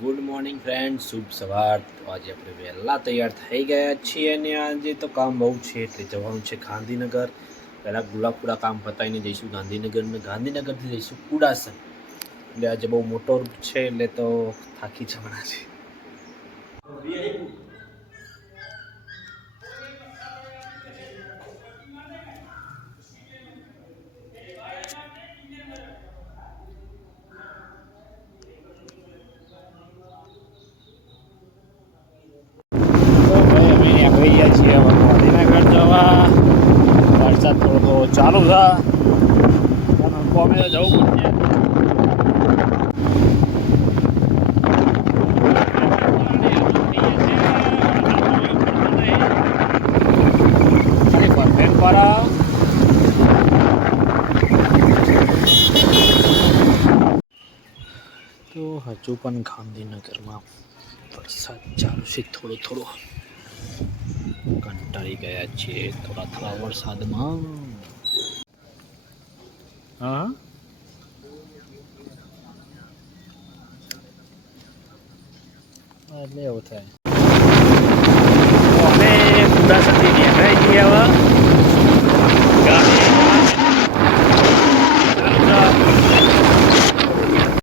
Good morning friend, શુભ સવાર. તો આજે આપણે વહેલા તૈયાર થઈ ગયા છીએ અને આજે તો કામ બહુ છે એટલે જવાનું છે ગાંધીનગર. પહેલાં ગુલાબપુરા કામ પતાવીને જઈશું ગાંધીનગર ને ગાંધીનગરથી જઈશું કુડાસન. એટલે આજે બહુ મોટો રૂટ છે એટલે તો થાકી જવાના છે. ગાંધીનગર જવા વરસાદ થોડો ચાલુ છે, કોમે તો જવું પડશે. તો હજુ પણ ગાંધીનગરમાં વરસાદ ચાલુ છે, થોડો થોડો કંટાળી ગયા છીએ થોડા થોડા વરસાદમાં. હા એટલે એવું થાય. અમે કુડાસનથી નીકળાઈ છીએ હવે ગાડી